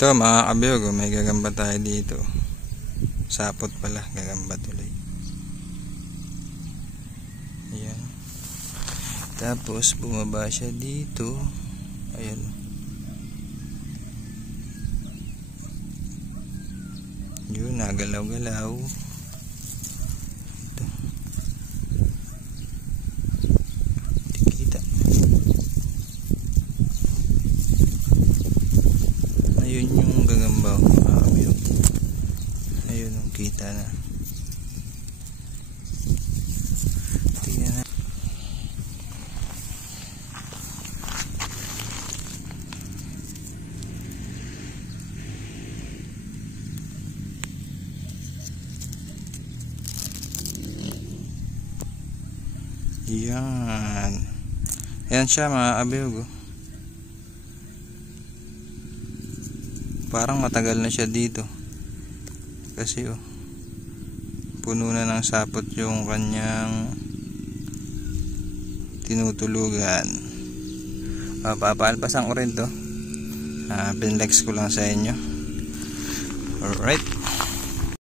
Ito mga kabiyog, may gagamba tayo dito. Sapot pala, gagamba tuloy. Ayan. Tapos bumaba siya dito. Ayan. Yun, nagalaw-galaw. Ito. Tikita. Ayun yung gagamba. Ayun, kita na. Tingnan na. Yan. Yan siya mga kabiyog. Parang matagal na siya dito. Kasi puno na ng sapot yung kanyang tinutulugan. Papaalpasan ko rin to. Pinlex ko lang sa inyo. Alright.